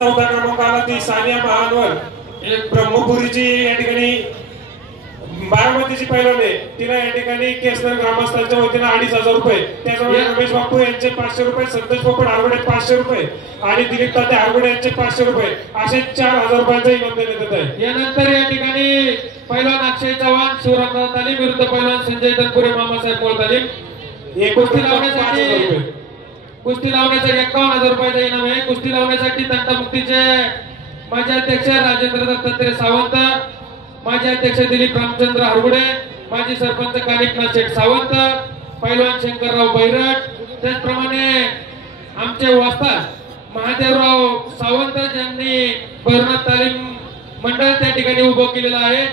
चौथा क्रमांकाला ती सानिया महानवर एक ब्रह्मपुरीची या ठिकाणी बारामतीची पैलवान आहे. तिला या ठिकाणी केसनर ग्रामस्थांच्या वतीने 2500 रुपये, त्याचबरोबर रमेश बापू यांचे 500 रुपये, संतोष पोपट आरगुडे 500 रुपये आणि दिलीप तात्या आरगुडे यांचे 500 रुपये असे 4000 रुपयांचा इनाम देण्यात येत आहे. यानंतर या ठिकाणी पैलवान अक्षय चव्हाण शिवराम तालीम विरुद्ध पैलवान संजय तनपुरे मामासाहेब मोळ तालीम कुस्ती लावण्यासाठी 51,000 रुपयाचा इनाम आहे. कुस्ती लावण्यासाठी तंटामुक्तीचे माजी अध्यक्ष राजेंद्र दत्तात्रय सावंत, माजी अध्यक्ष दिलीप रामचंद्र हरगुडे, माजी सरपंच कानिकनाथ शेठ सावंत, पैलवान शंकरराव बैरट, त्याचप्रमाणे आमचे वस्ताद महादेवराव सावंत ज्यांनी भरनाथ तालीम मंडळ त्या ठिकाणी उभं केलेलं आहे.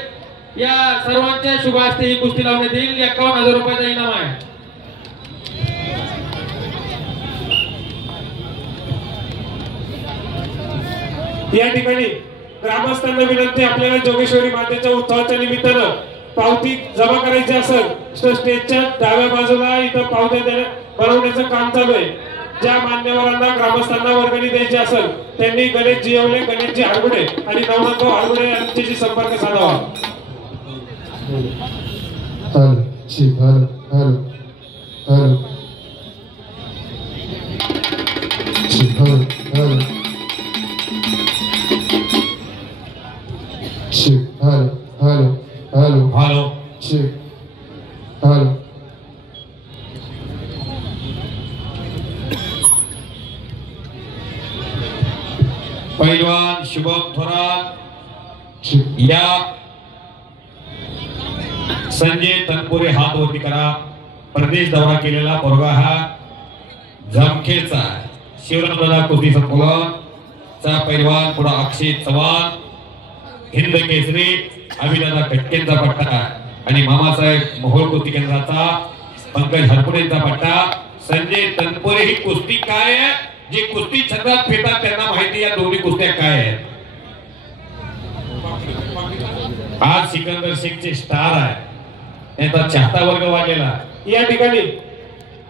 या सर्वांच्या शुभ हस्ते ही कुस्ती लावण्यात येईल. 51,000 रुपयाचा इनाम आहे. या ठिकाणी ग्रामस्थांना विनंती, आपल्याला जोगेश्वरी मातेच्या उत्सवाच्या निमित्तानं पावती जमा करायची असेल तर स्टेजच्या डाव्या बाजूला इथं पावत्या बनवण्याचं काम चालू आहे. ज्या मान्यवरांना ग्रामस्थांना वर्गणी द्यायची असेल त्यांनी गणेश जिवले, गणेशजी हरगुडे आणि नवनाथभाऊ हरगुडे यांच्याशी संपर्क साधावा. पैलवान शुभम थोरात या संजय तनपुरे हात वरती करा. प्रदेश दौरा केलेला पोरगा हा जामखेडचा शिवरामदादा कुस्ती संकुलचा पैलवान, पुढे अक्षय चव्हाण हिंद केसरी, अभिदादा कटकेंचा पट्टा आणि मामासाहेब मोहोळ कुस्ती केंद्राचा पंकज हरपुडेंचा पट्टा. संजय तनपुरे ही कुस्ती काय आहे, जे कुस्ती छंदात फिरतात त्यांना माहिती या दोन्ही कुस्त्या काय आहेत. आज सिकंदर शेखचे स्टार आहे, त्यांचा चाहता वर्ग वाढलेला. या ठिकाणी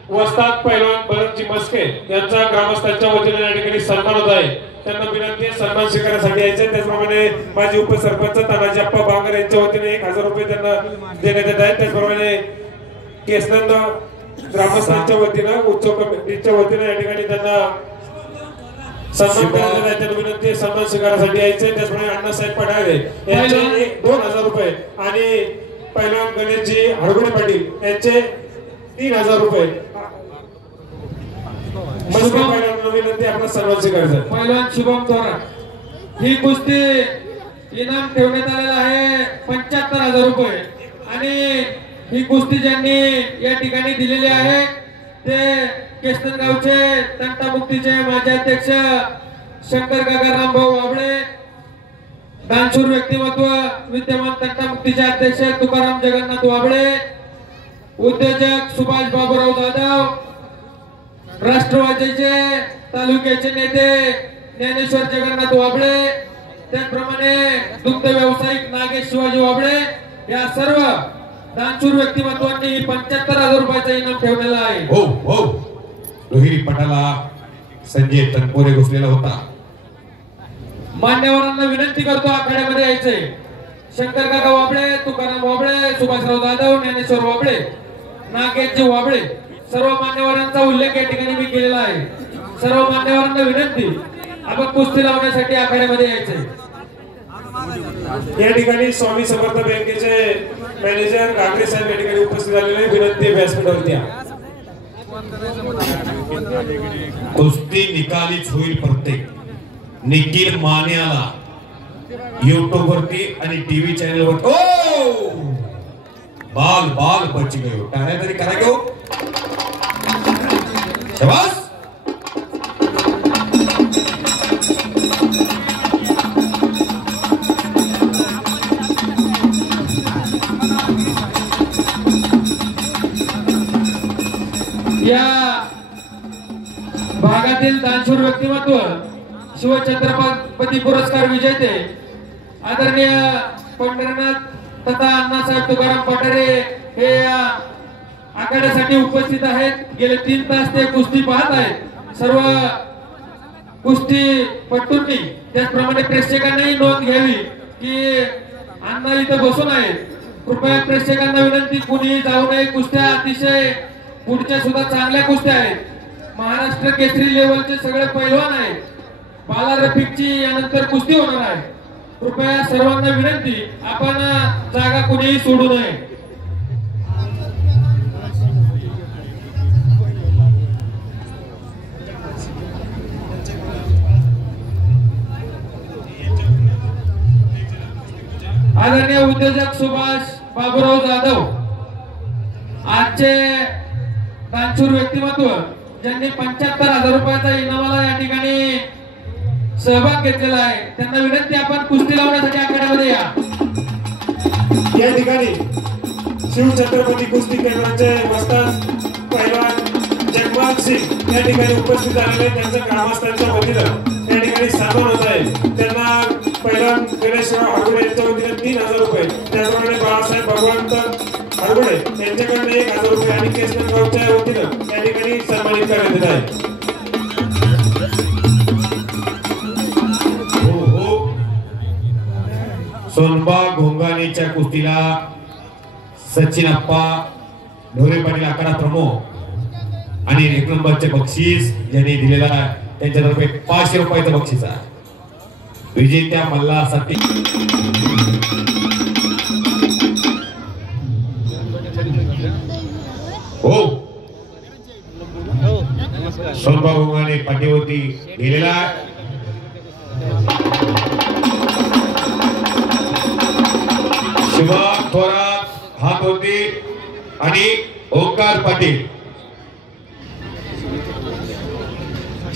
वस्ताद पैलवान भरतजी मस्के यांचा ग्रामस्थांच्या वतीने या ठिकाणी सन्मान होत आहे. त्यांना विनंती आहे सन्मान स्वीकारासाठी यायचे. त्याचप्रमाणे माजी उपसरपंच तानाजी अप्पा बांगर यांच्या वतीने 1000 रुपये त्यांना देण्यात येत आहेत. त्याचप्रमाणे केसनंद ग्रामस्थांच्या वतीनं उत्सव कमिटीच्या वतीने या ठिकाणी त्यांना सन्मान करण्यात आहे. त्यांना विनंती आहे सन्मान स्वीकारासाठी यायचे. त्याचप्रमाणे अण्णासाहेब पठारे यांचे 2000 रुपये आणि पैलवान गणेशजी हरगुडे पाटील यांचे 3000 रुपये. आपला सन्मान स्वीकारायचा. पैलवान शुभम थोरात ही कुस्ती इनाम ठेवण्यात आलेला आहे 75,000 रुपये आणि ही कुस्ती ज्यांनी या ठिकाणी दिलेली आहे ते केसनगावचे तंटामुक्तीचे माजी अध्यक्ष शंकर काका रामभाऊ वाबळे, दानशूर व्यक्तिमत्व विद्यमान तंटामुक्तीचे अध्यक्ष तुकाराम जगन्नाथ वाबळे, उद्योजक सुभाष बाबूराव जाधव, राष्ट्रवादीचे तालुक्याचे नेते ज्ञानेश्वर जगन्नाथ वाबळे, त्याचप्रमाणे दुग्ध व्यावसायिक नागेश शिवाजी वाबळे या सर्व दानशूर व्यक्तिमत्वांनी 75,000 रुपयाचा इनाम ठेवलेला आहे. हो हो, रोहिणी पटाला संजय तनपुरे घुसलेला होता. मान्यवरांना विनंती करतो आखाड्यामध्ये यायचंय. शंकर काका वाबळे, तुकाराम वाबळे, सुभाषराव जाधव, ज्ञानेश्वर वाबळे, नागेशजी वाबळे सर्व मान्यवरांचा उल्लेख या ठिकाणी मी केलेला आहे. सर्व मान्यवरांना विनंती आपण कुस्ती लावण्यासाठी आखाड्यामध्ये यायचंय. या ठिकाणी स्वामी समर्थ बँकेचे मॅनेजर गागरे साहेब या ठिकाणी उपस्थित झालेले. विनंती व्यासपीठावरती कुस्ती निकालीच होईल. प्रत्येक निखिल मान्याला युट्यूब वरती आणि टीव्ही चॅनल वर ओ बाल बाल बच गयो टाळ्या तरी करा घेऊ. शाबास. या भागातील दानशूर व्यक्तिमत्व शिवछत्रपती पुरस्कार विजेते आदरणीय पंढरनाथ तथा अण्णासाहेब तुकाराम पठारे हे आखाड्यासाठी उपस्थित आहेत. गेले 3 तास ते कुस्ती पाहत आहेत. सर्व कुस्ती पटूंनी त्याचप्रमाणे प्रेक्षकांनाही नोंद घ्यावी की अण्णा इथं बसून आहेत. कृपया प्रेक्षकांना विनंती, कुणी जाऊ नये. कुस्त्या अतिशय पुढच्या सुद्धा चांगल्या कुस्त्या आहेत. महाराष्ट्र केसरी लेवलचे सगळे पैलवान आहेत. बाला रफिकची यानंतर कुस्ती होणार आहे. कृपया सर्वांना विनंती, आपण जागा कुणीही सोडू नये. आदरणीय उद्योजक सुभाष बाबूराव जाधव आजचे दानशूर व्यक्तिमत्व, ज्यांनी 75,000 रुपयाचा इनामाला या ठिकाणी सहभाग घेतलेला आहे, त्यांना विनंती, आपण कुस्ती लावण्यासाठी आखाड्यामध्ये या. या ठिकाणी शिवछत्रपती कुस्ती केंद्राचे वस्ताद पैलवान जगमाल सिंग या ठिकाणी उपस्थित झालेले, त्यांच्या ग्रामस्थांच्या वतीनं या ठिकाणी सन्मान होत आहे. त्यांना पैलवान गणेशराव हरगुडे यांच्या वतीने 3,000 रुपये, त्याचप्रमाणे बाळासाहेब भगवंत हरगुडे यांच्याकडे 1,000 रुपये आणि केसनगावच्या वतीनं या ठिकाणी सन्मानित करण्यात येत आहे. सोनबा घोंगाणेच्या कुस्तीला सचिन अप्पा ढोरे पाटील आखाडा प्रमुख आणि 1 नंबरचे बक्षीस ज्यांनी दिलेला त्यांच्यातर्फे 500 रुपयाचं बक्षीस आहे. विजेत्या मल्लासाठी हो सोनबा घोंगाणे पाठीवरती गेलेला शिवा थोरात हात होती आणि ओंकार पाटील.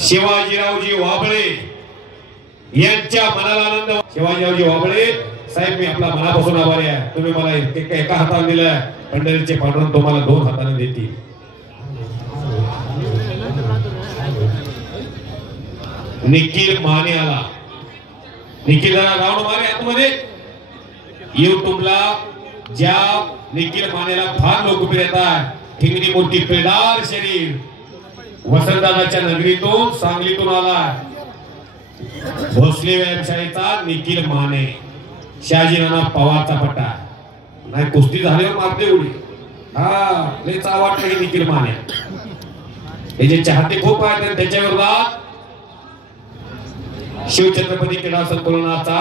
शिवाजीरावजी वाबळे यांच्या मनाला आनंद. शिवाजीरावजी वाबळे साहेब, मी आपला मनापासून आभारी आहे. तुम्ही मला एका हाताने दिलाय, पंढरीचे पांडुरंग तुम्हाला 2 हाताने देतील. निखिल माने आला. निखिल राऊंड मारे आतमध्ये. युट्यूबला ज्या निखिल मानेला फार लोकप्रियता आहे, ठिंगणी मोठी पेडार शरीर, वसंतदादाच्या नगरीतून सांगलीतून आला. भोसले व्यायामशाळेचा निखिल माने, शहाजीनाना पवारचा पट्टा. नाही कुस्ती झाल्यावर मारते उडी. हा लयच आवडलं हे निखिल माने. हे जे चाहते खूप आहेत, त्याच्या विरोधात शिवछत्रपती क्रीडा संकुलनाचा